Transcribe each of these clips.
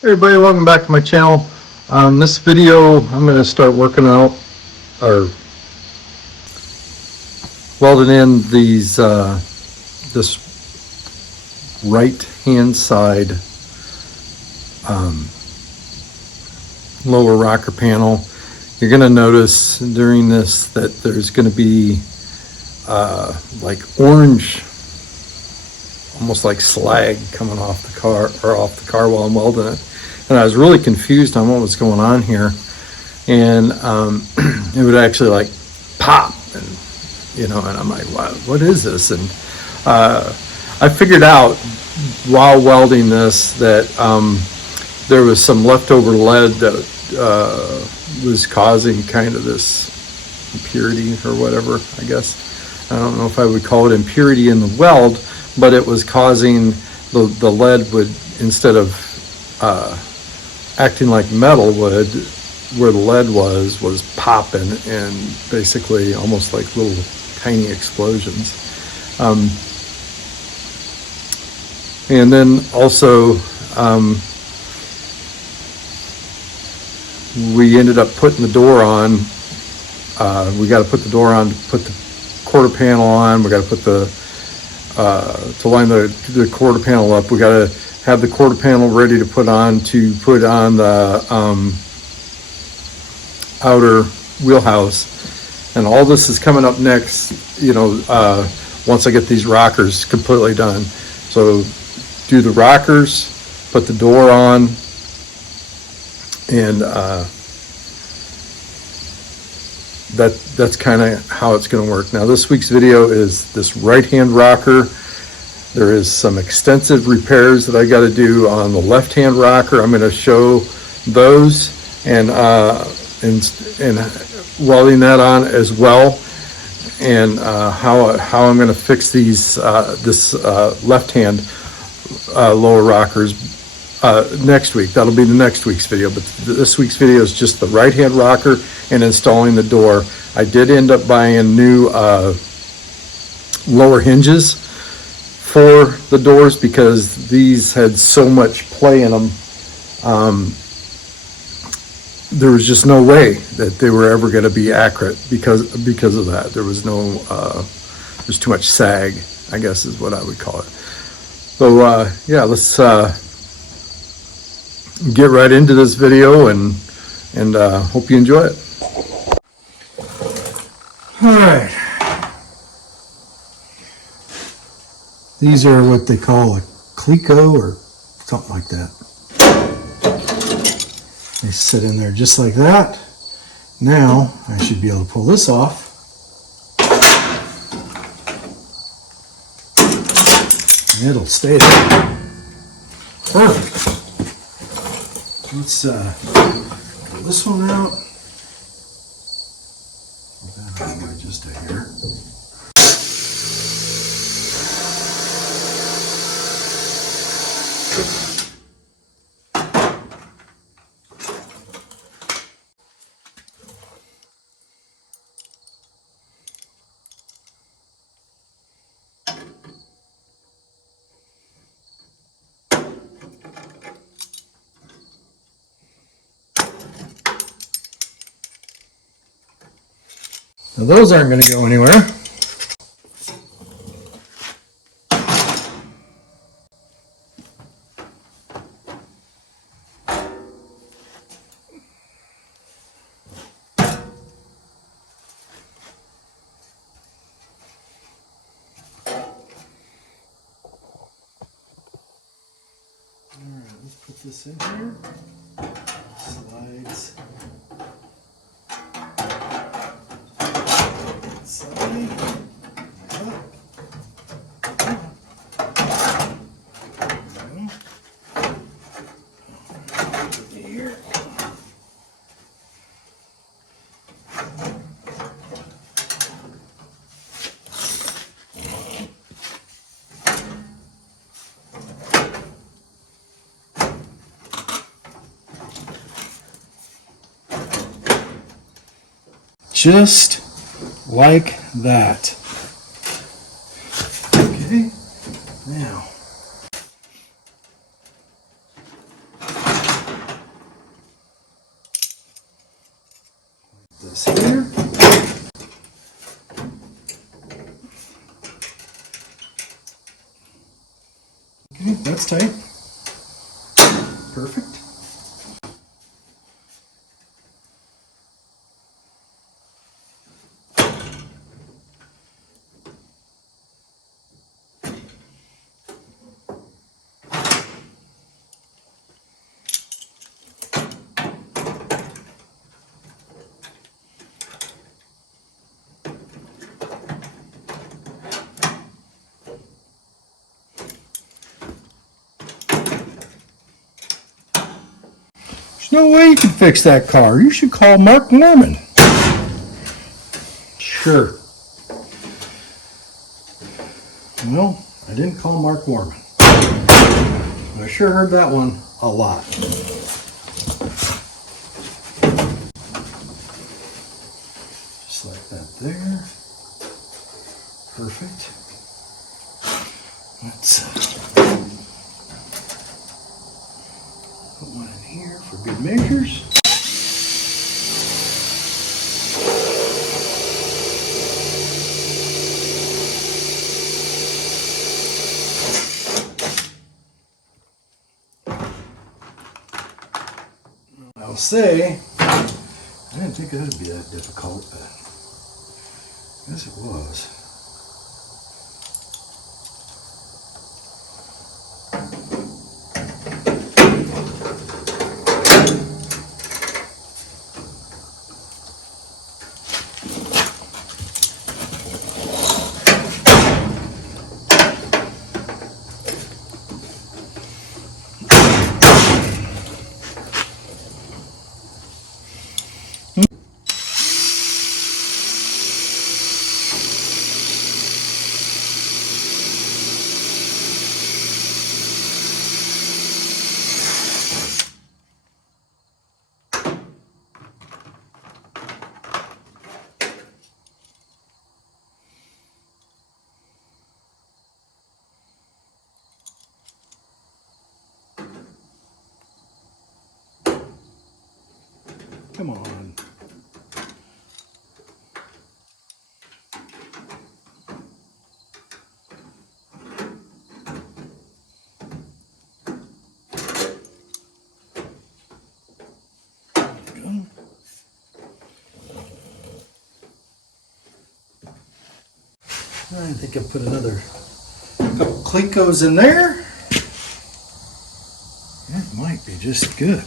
Hey everybody, welcome back to my channel. This video I'm going to start working out or welding in these this right hand side lower rocker panel. You're going to notice during this that there's going to be like orange, almost like slag coming off the car while I'm welding it. And I was really confused on what was going on here. And it would actually like pop, and and I'm like, what is this? And I figured out while welding this that there was some leftover lead that was causing kind of this impurity or whatever, I guess. I don't know if I would call it impurity in the weld, but it was causing the lead would, instead of acting like metal would, where the lead was popping and basically almost like little tiny explosions. And then also we ended up putting the door on. We got to put the door on to put the quarter panel on. We got to put the to line the quarter panel up. We got to have the quarter panel ready to put on the outer wheelhouse. And all this is coming up next, once I get these rockers completely done. So do the rockers, put the door on, and that's kind of how it's going to work. Now this week's video is this right hand rocker. There is some extensive repairs that I got to do on the left hand rocker. I'm going to show those and welding that on as well, and how I'm going to fix these this left hand lower rockers next week. That'll be the next week's video, but this week's video is just the right hand rocker and installing the door. I did end up buying new lower hinges for the doors because these had so much play in them. There was just no way that they were ever going to be accurate because of that. There was no there's too much sag, I guess is what I would call it. So yeah, let's get right into this video and hope you enjoy it. All right. These are what they call a Clico or something like that. They sit in there just like that. Now I should be able to pull this off. And it'll stay there. Perfect. Let's pull this one out. Pull that out of the way just a hair. Now those aren't going to go anywhere. Alright, let's put this in here. Slides. Just like that. Okay, now Okay, that's tight. Perfect. There's no way you can fix that car. You should call Mark Norman. Sure. Well, I didn't call Mark Norman. I sure heard that one a lot. Just like that there. Perfect. Let's put one in here for good measures. I'll say, I didn't think that would be that difficult, but I guess it was. Come on. I think I'll put another couple Clecos in there. That might be just good.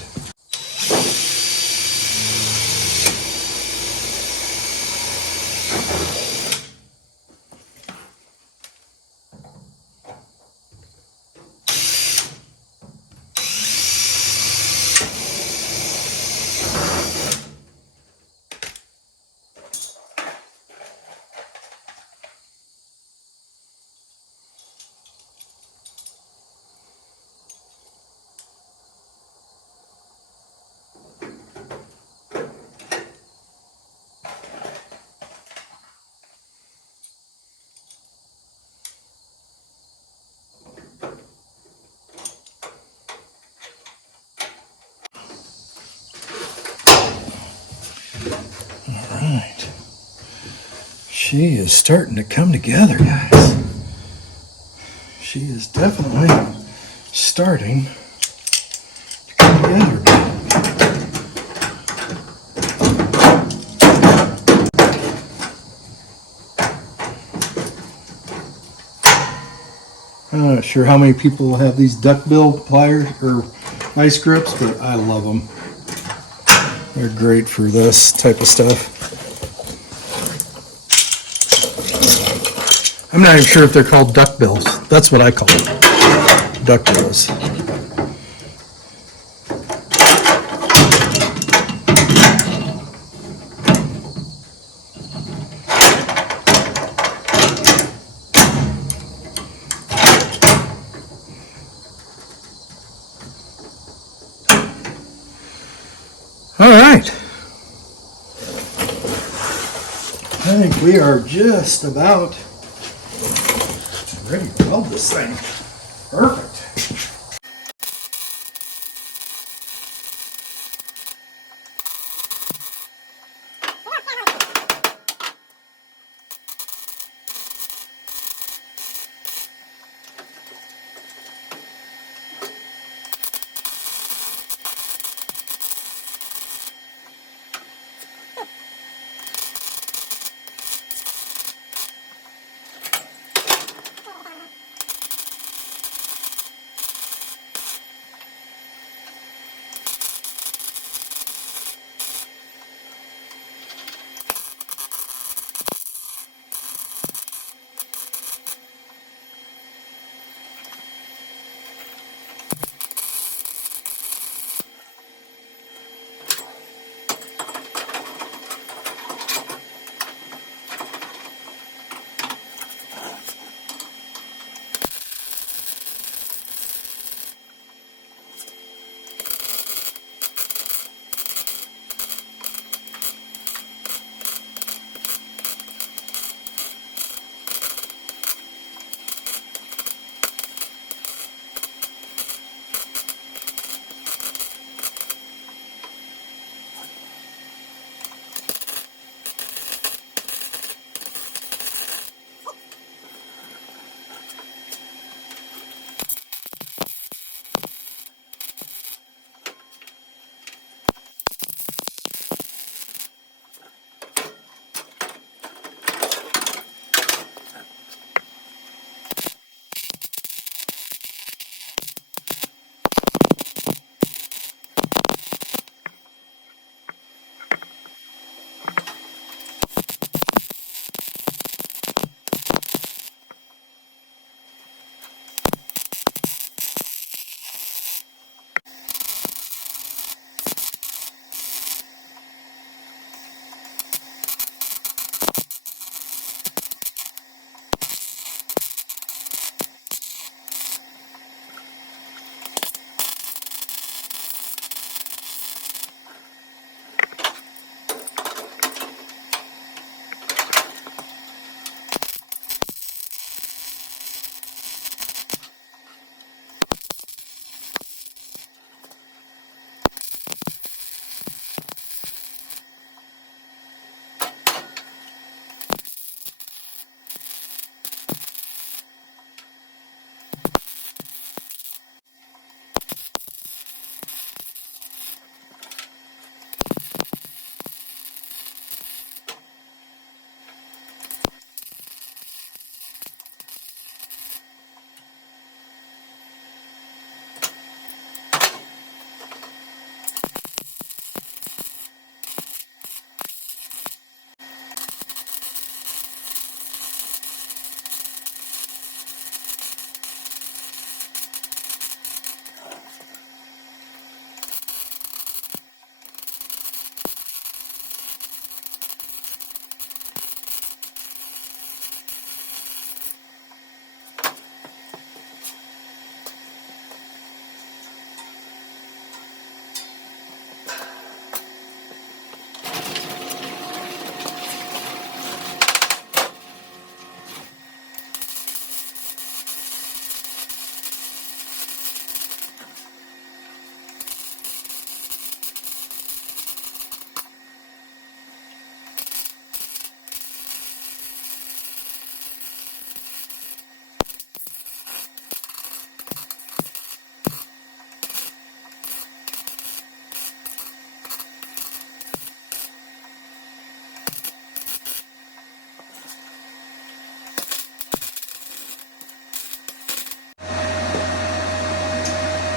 Right. She is starting to come together, guys. She is definitely starting to come together. I'm not sure how many people have these duckbill pliers or ice grips, but I love them. They're great for this type of stuff. I'm not even sure if they're called duckbills. That's what I call them. Duckbills. All right. I think we are just about ready to weld this thing. Perfect.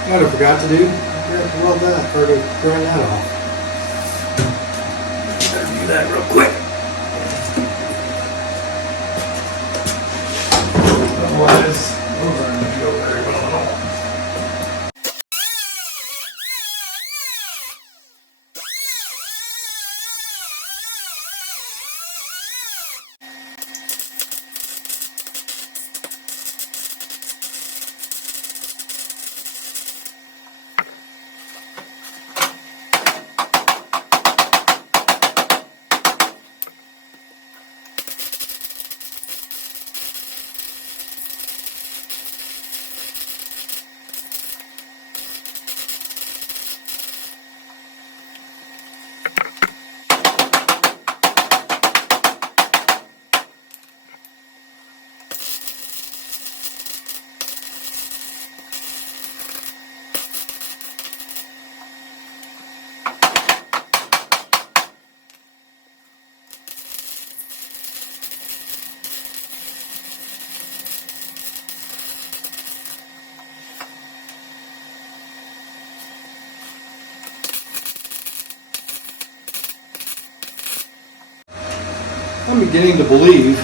What I forgot to do? I forgot to weld that, or to grind that off. Better do that real quick. Otherwise, those aren't going to go very well at all. I'm beginning to believe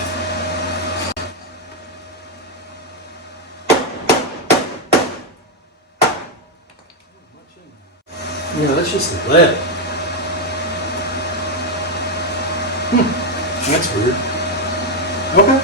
that's just lead. That's weird. Okay.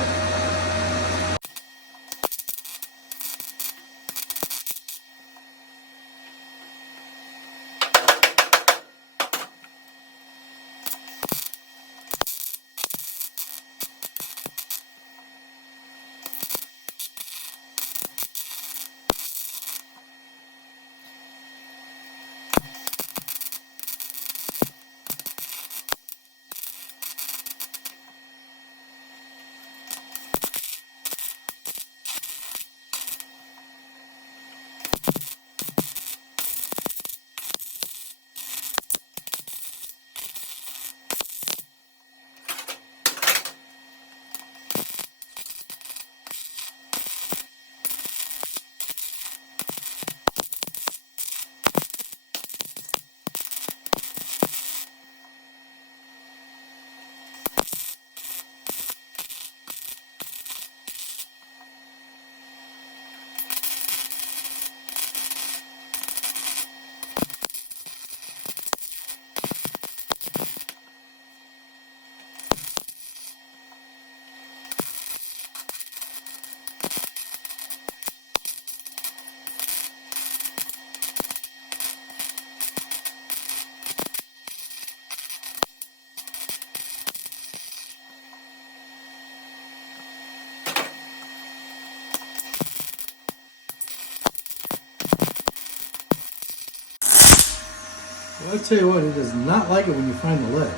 Well, I tell you what, he does not like it when you find the lead.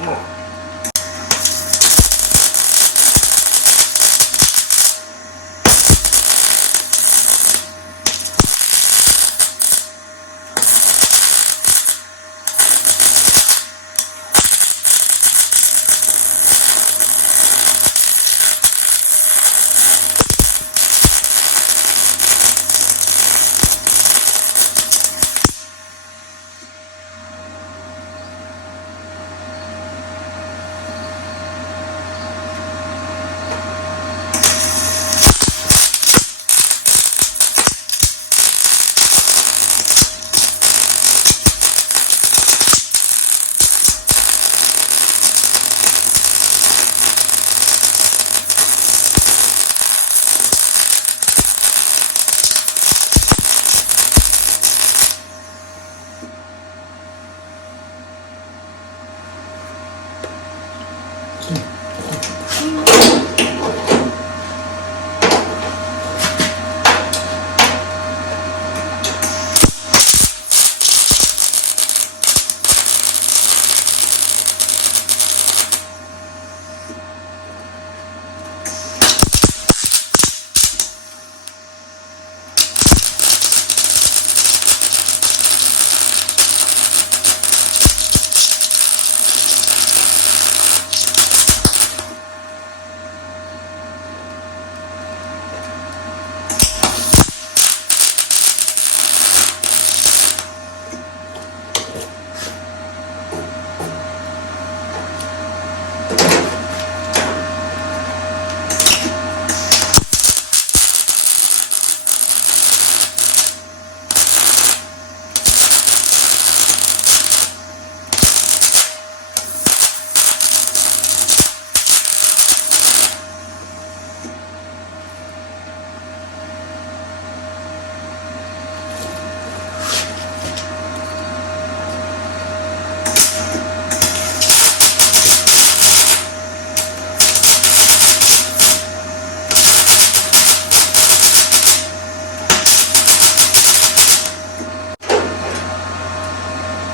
Wow.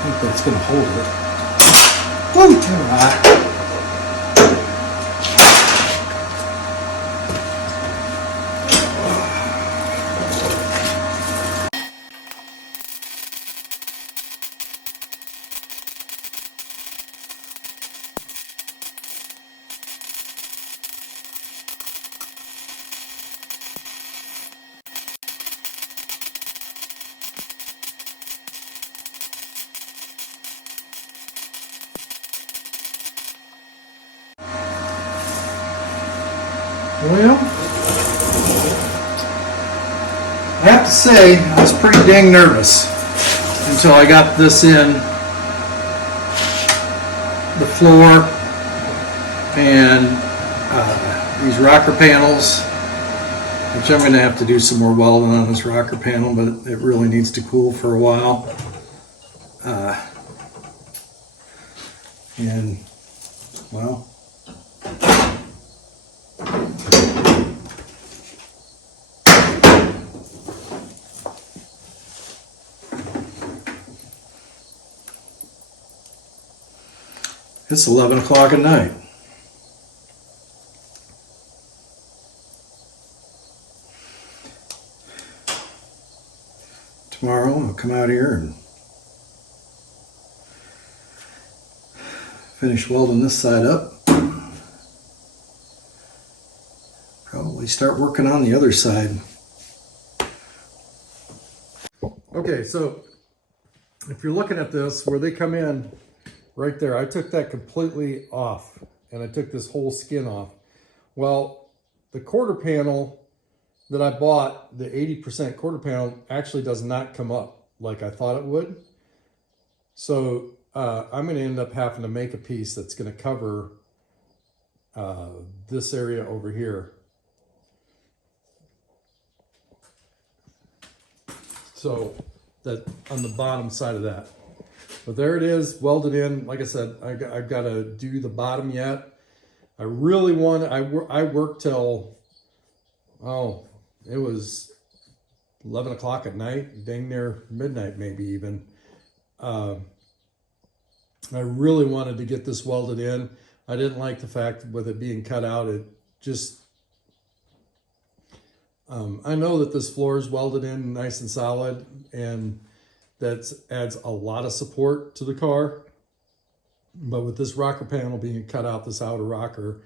think that's going to hold it. Woo, turn hot. Well, I have to say, I was pretty dang nervous until I got this in the floor and these rocker panels, which I'm going to have to do some more welding on this rocker panel, but it really needs to cool for a while. And, well, it's 11 o'clock at night. Tomorrow I'll come out here and finish welding this side up. Probably start working on the other side. Okay, so if you're looking at this, where they come in right there, I took that completely off and I took this whole skin off. Well, the quarter panel that I bought, the 80% quarter panel, actually does not come up like I thought it would. So I'm going to end up having to make a piece that's going to cover this area over here. So that on the bottom side of that. But there it is, welded in. Like I said, I've got to do the bottom yet. I really want, I worked till, oh, it was 11 o'clock at night, dang near midnight maybe even. I really wanted to get this welded in. I didn't like the fact with it being cut out, it just, I know that this floor is welded in nice and solid, and that adds a lot of support to the car. But with this rocker panel being cut out, this outer rocker,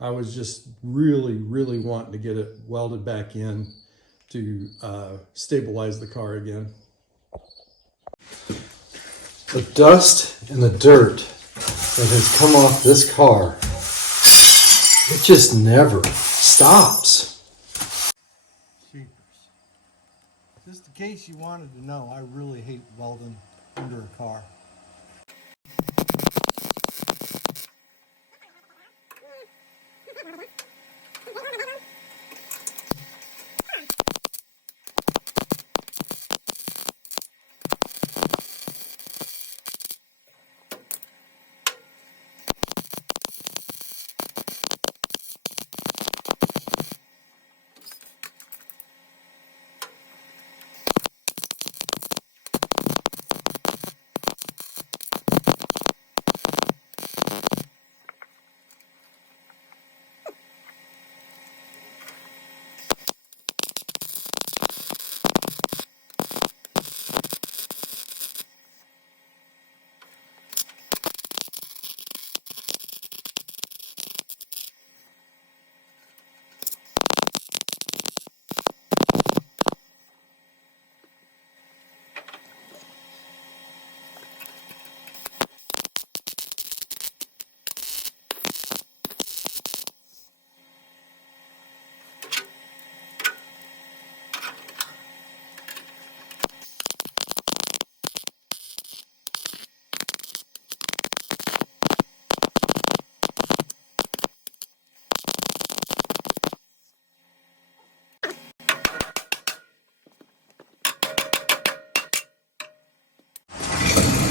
I was just really, really wanting to get it welded back in to stabilize the car again. The dust and the dirt that has come off this car, it just never stops. Just in case you wanted to know, I really hate welding under a car.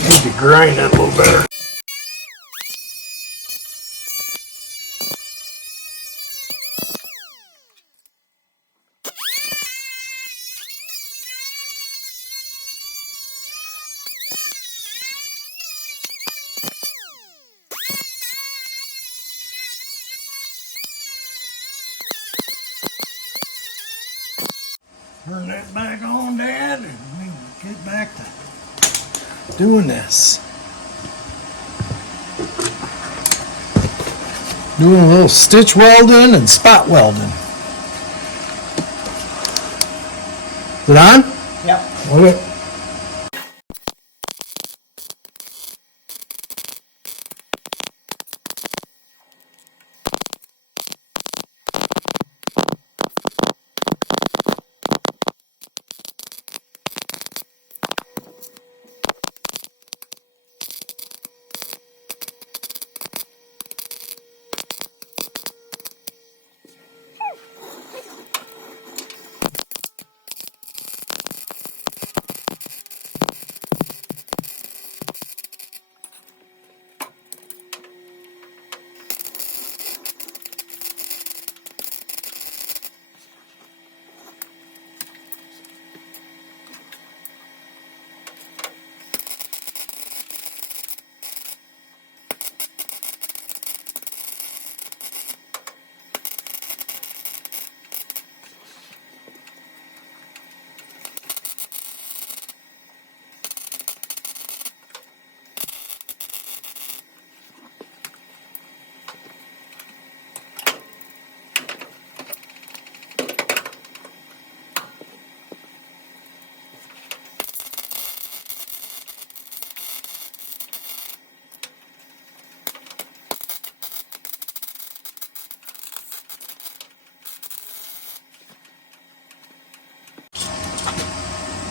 Need to grind that a little better. Turn that back on, Dad, and we can get back to doing this. Doing a little stitch welding and spot welding. Is it on? Yep. Okay.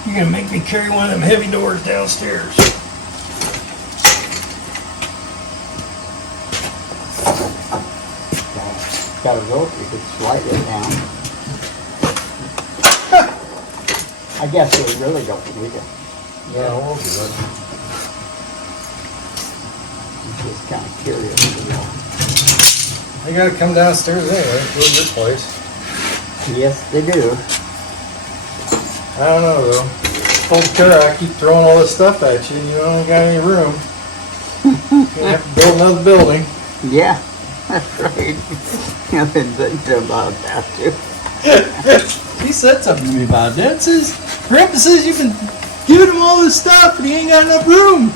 You're gonna make me carry one of them heavy doors downstairs. Got a rope, you could slide it down. I guess we really don't need it. Yeah, we'll do it. I'm just kind of curious, you know. I gotta come downstairs anyway, go to your place. Yes, they do. I don't know though. Told Kara I keep throwing all this stuff at you and you don't got any room. You're gonna have to build another building. Yeah, that's right. I've been thinking about that too. He said something to me about that. Says, Grandpa says you've been giving him all this stuff but he ain't got enough room.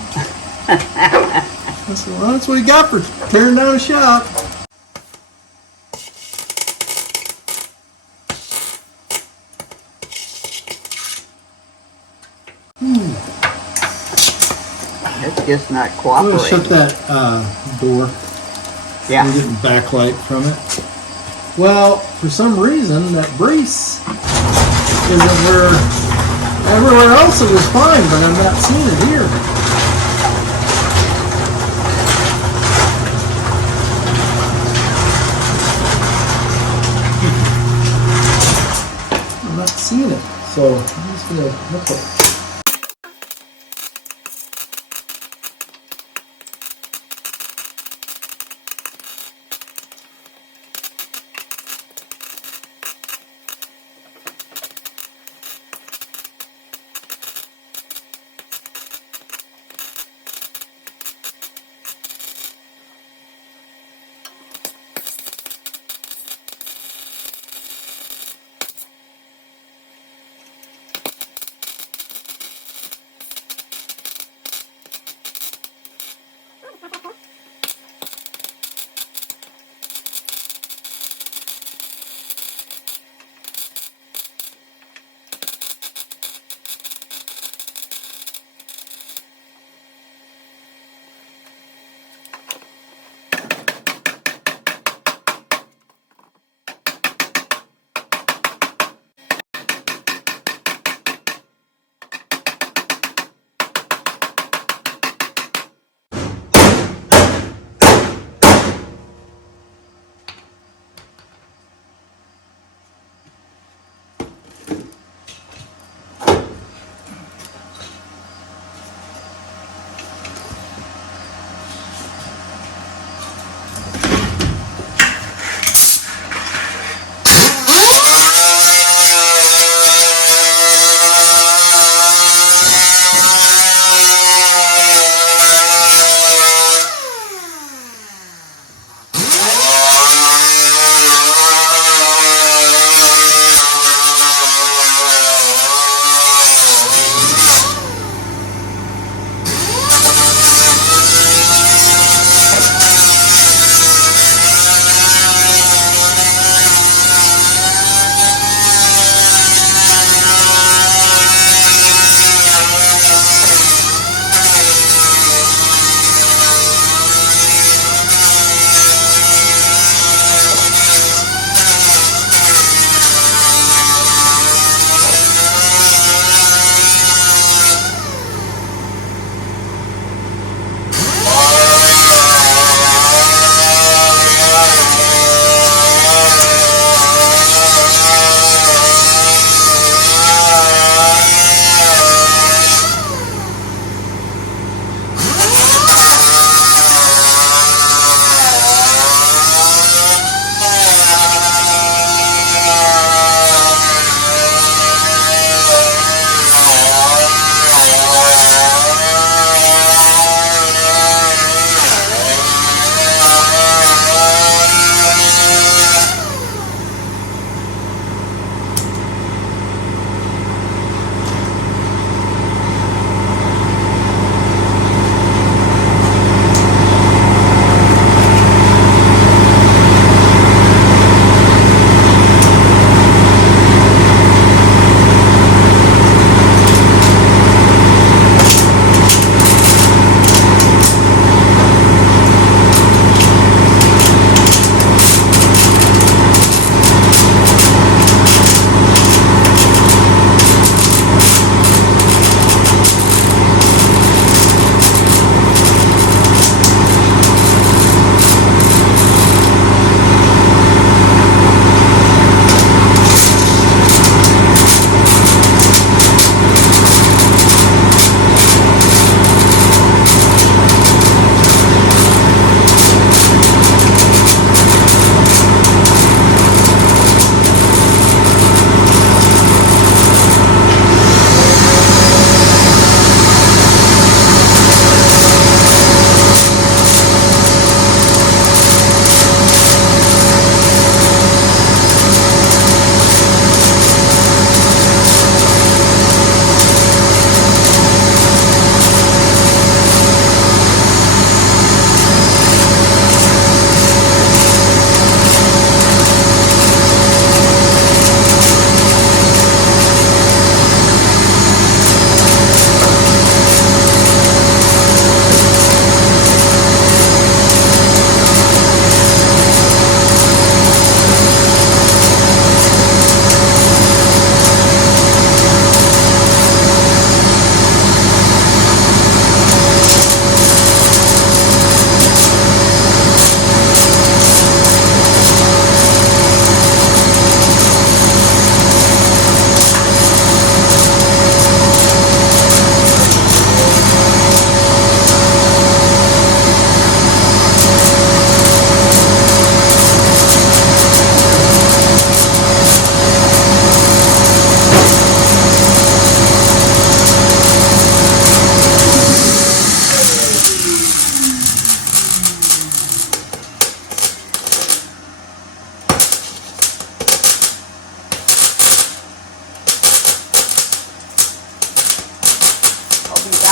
I said, well, that's what he got for tearing down a shop. It's just not I'm gonna cooperating. shut that door. Yeah. We're getting backlight from it. Well, for some reason, that brace isn't where everywhere else it was fine, but I'm not seeing it here. I'm not seeing it, so I'm just gonna look at it.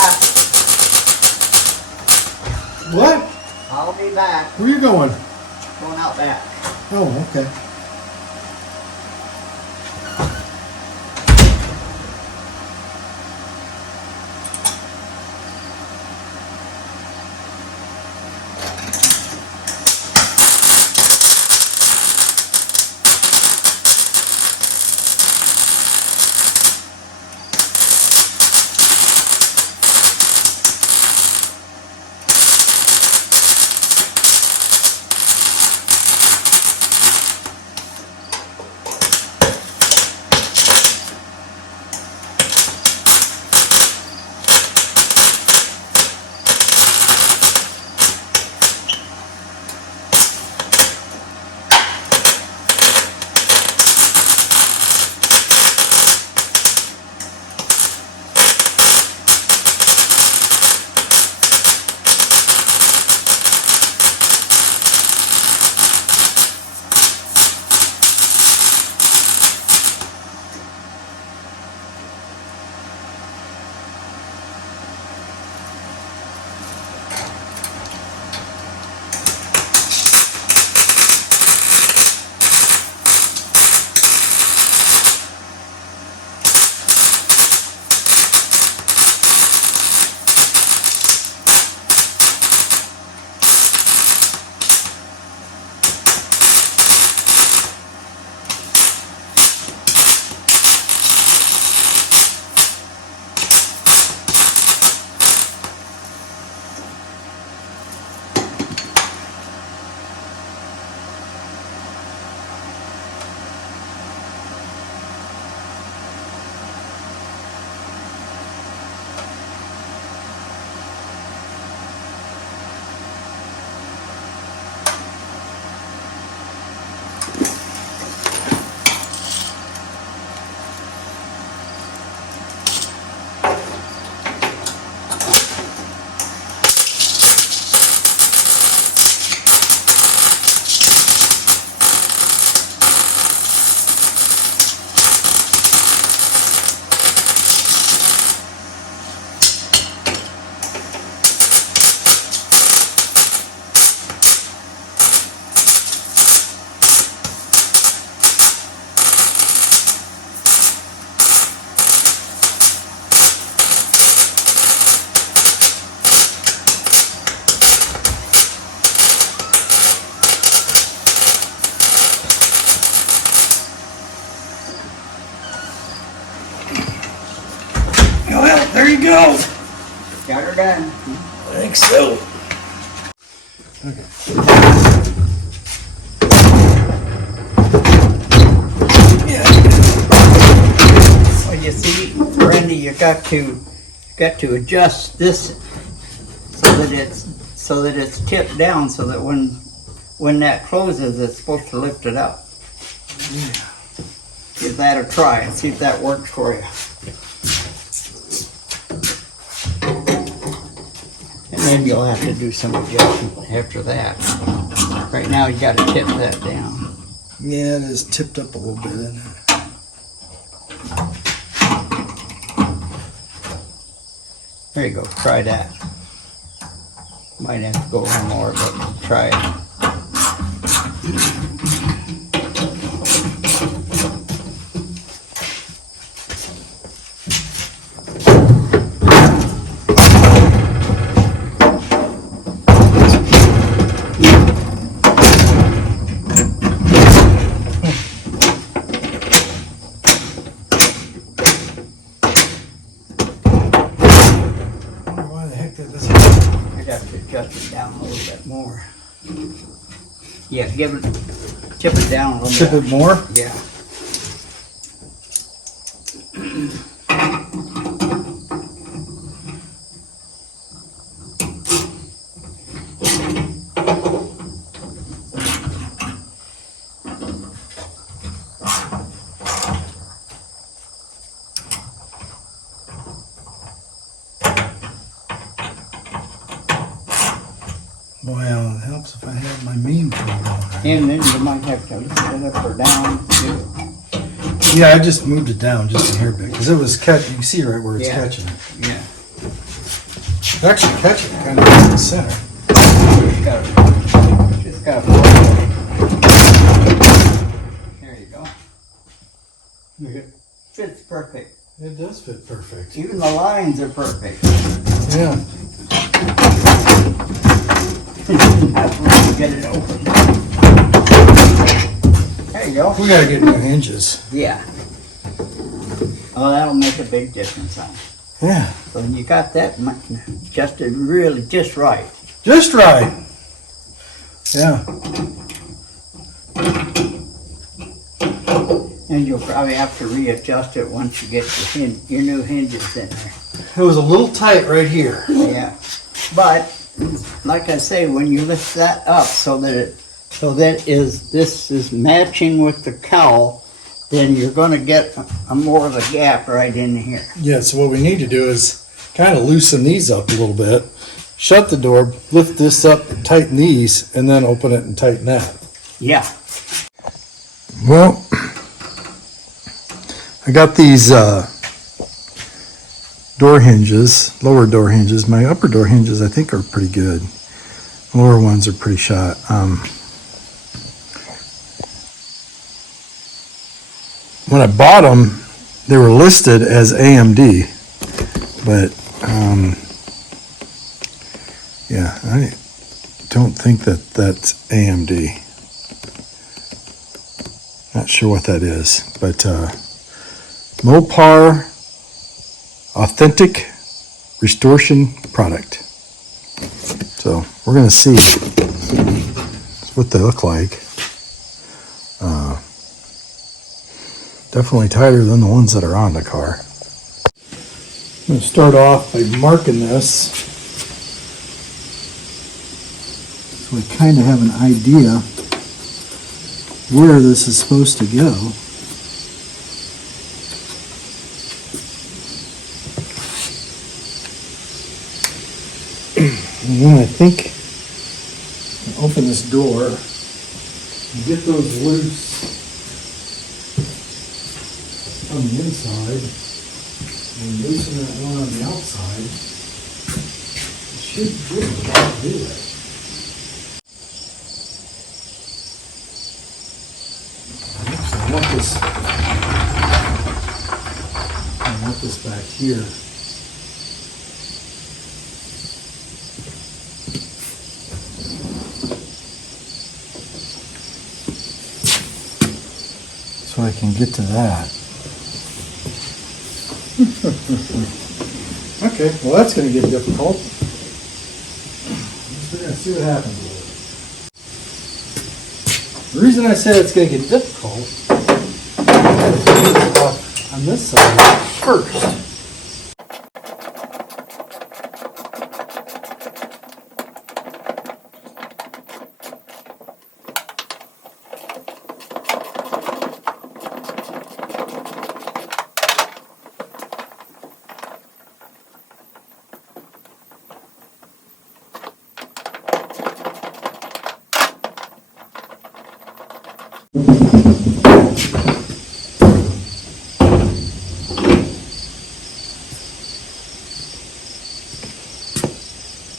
back. What? I'll be back. Where you going? Going out back. Oh, okay. Well, there you go. Got her done. I think so. Well, you see, Randy, you got to adjust this so that it's tipped down, so that when that closes, it's supposed to lift it up. Give that a try and see if that works for you. And then you'll have to do some adjustment after that. Right now, you got to tip that down. Yeah, it is tipped up a little bit, isn't it? There you go, try that. Might have to go a little more, but try it. Why the heck did this? I'd have to adjust it down a little bit more. Yeah, tip it down a little Tip more. it more? Yeah. Well, it helps if I have my main plate on. And then you might have to lift it up or down too. Yeah, I just moved it down just a hair bit because it was cut. You can see right where it's Yeah. catching it. Yeah. Actually, catch it kind of in the center. Just gotta pull it. There you go. Fits perfect. It does fit perfect. Even the lines are perfect. Yeah. After we get it open. There you go. We gotta get new hinges. Yeah. Oh, that'll make a big difference, huh? Yeah. So you got that just really just right. Just right. Yeah. And you'll probably have to readjust it once you get your new hinges in there. It was a little tight right here. Yeah. But like I say, when you lift that up this is matching with the cowl, then you're going to get a more of a gap right in here. Yeah, so what we need to do is kind of loosen these up a little bit, shut the door, lift this up, tighten these, and then open it and tighten that. Yeah. Well, I got these door hinges, lower door hinges. My upper door hinges I think are pretty good. Lower ones are pretty shot. When I bought them, they were listed as AMD, but yeah, I don't think that that's AMD. Not sure what that is, but Mopar Authentic Restoration Product. So we're gonna see what they look like. Definitely tighter than the ones that are on the car. I'm gonna start off by marking this, so we kind of have an idea where this is supposed to go. And then I think I'll open this door and get those loose on the inside and loosen that one on the outside. It should do it. I want this back here. So I can get to that. Okay, well that's going to get difficult. We're going to see what happens with it. The reason I said it's going to get difficult is on this side first.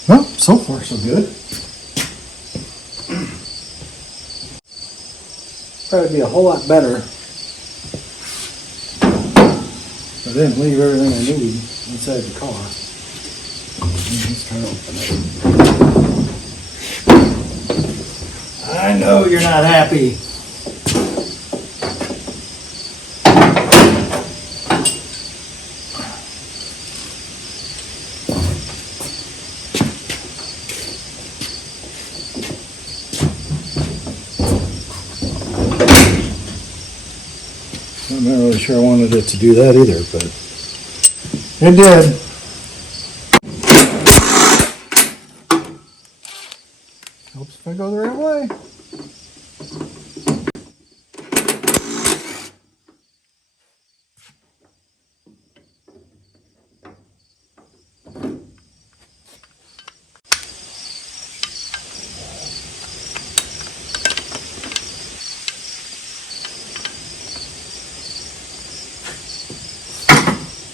Well, so far so good. Probably be a whole lot better if I didn't leave everything I need inside the car. Let's try to open it. I know you're not happy. I'm not really sure I wanted it to do that either, but it did. Helps if I go the right way.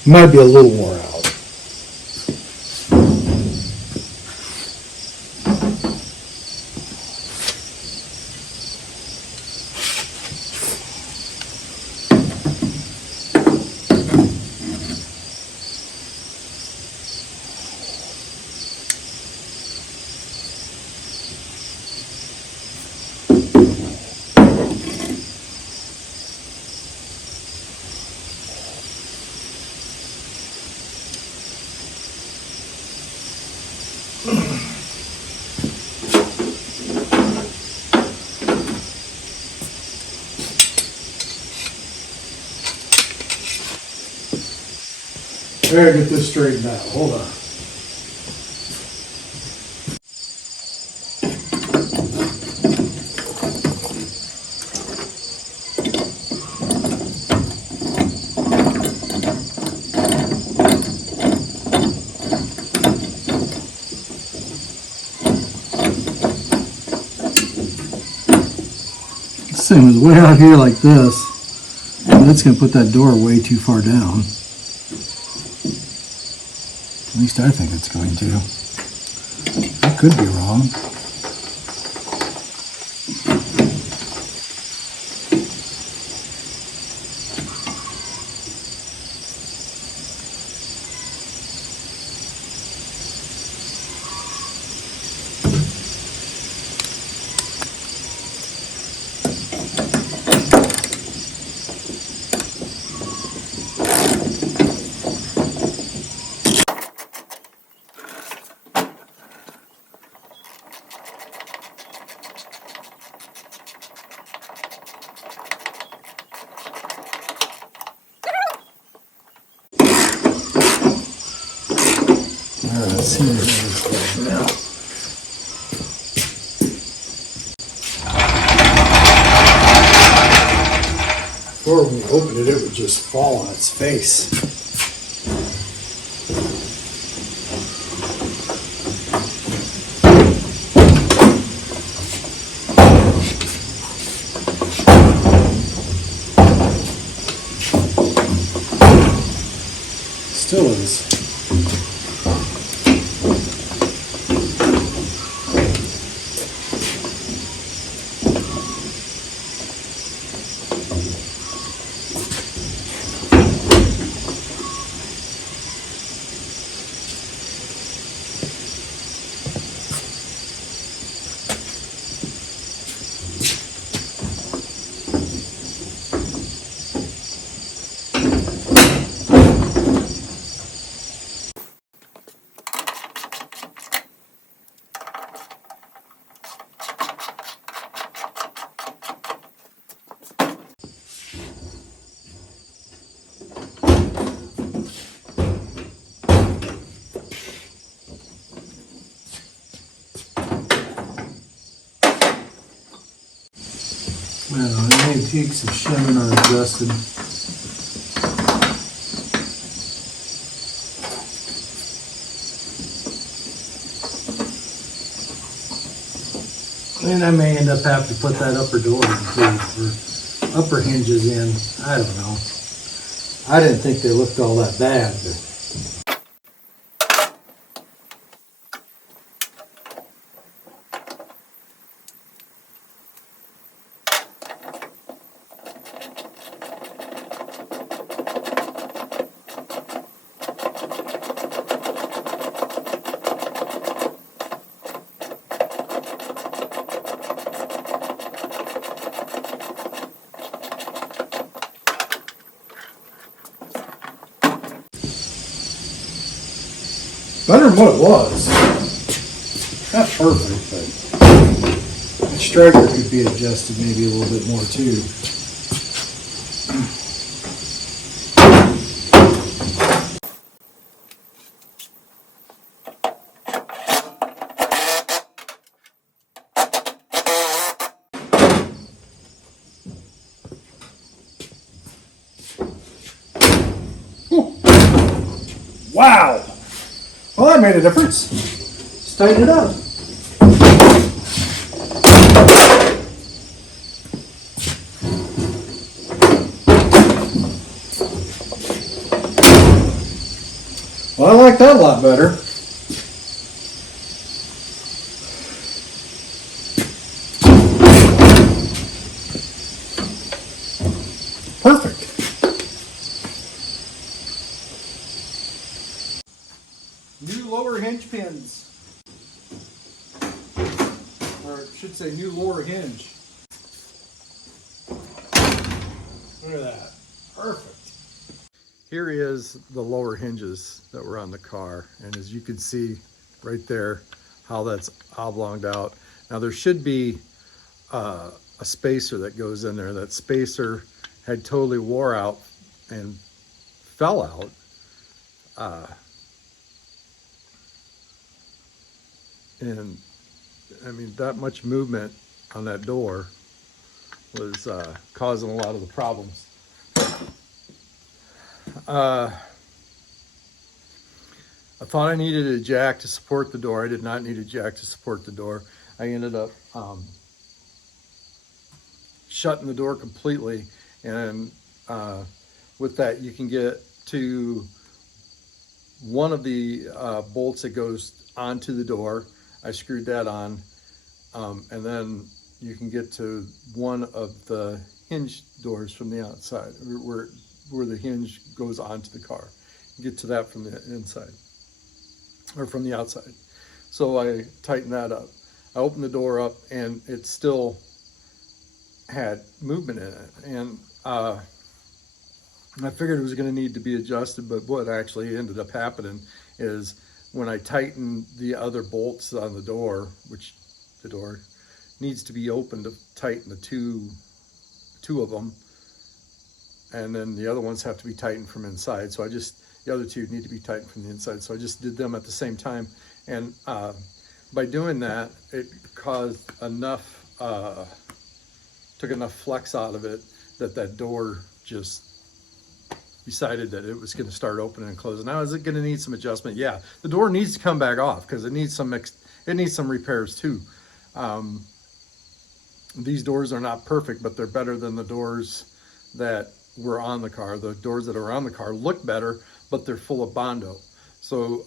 Might be a little wore out. gotta get this straightened out. Hold on. This thing was way out here like this, and that's going to put that door way too far down. At least I think it's going to. I could be wrong. Let's see what this is now. Before we opened it, it would just fall on its face. Still is. Well, it may take some shimming or adjusting. And I may end up having to put that upper door in too, or upper hinges in. I don't know. I didn't think they looked all that bad, but better than what it was. Not perfect, but the striker could be adjusted maybe a little bit more too. Wow! Well, that made a difference. Let's tighten it up. Well, I like that a lot better. Perfect. New lower hinge pins. Or it should say new lower hinge. Look at that. Perfect. Here is the lower hinges that were on the car. And as you can see right there, how that's oblonged out. Now there should be a spacer that goes in there. That spacer had totally wore out and fell out. And I mean, that much movement on that door was causing a lot of the problems. I thought I needed a jack to support the door. I did not need a jack to support the door. I ended up shutting the door completely, and with that you can get to one of the bolts that goes onto the door. I screwed that on, and then you can get to one of the hinge doors from the outside, where the hinge goes onto the car. You get to that from the inside, or from the outside. So I tightened that up. I opened the door up, and it still had movement in it, and I figured it was going to need to be adjusted. But what actually ended up happening is when I tightened the other bolts on the door, which the door needs to be open to tighten the two of them, and then the other ones have to be tightened from inside. So the other two need to be tightened from the inside. So I just did them at the same time, and by doing that, it caused enough, took enough flex out of it that door just decided that it was going to start opening and closing. Now, is it going to need some adjustment? Yeah, the door needs to come back off because it needs some repairs too. These doors are not perfect, but they're better than the doors that were on the car. The doors that are on the car look better, but they're full of Bondo. So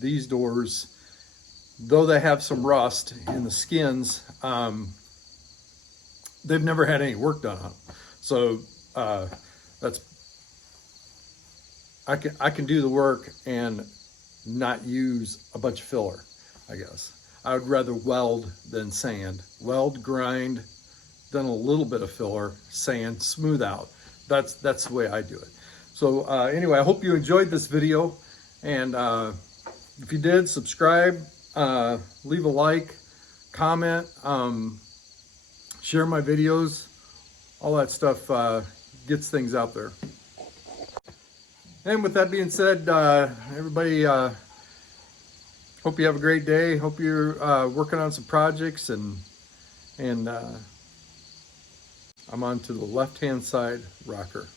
these doors, though they have some rust in the skins, they've never had any work done on them. So I can do the work and not use a bunch of filler, I guess. I would rather weld than sand. Weld, grind, then a little bit of filler, sand, smooth out. That's the way I do it. So anyway, I hope you enjoyed this video, and if you did, subscribe, leave a like, comment, share my videos. All that stuff gets things out there. And with that being said, everybody, hope you have a great day. Hope you're working on some projects, and I'm on to the left-hand side rocker.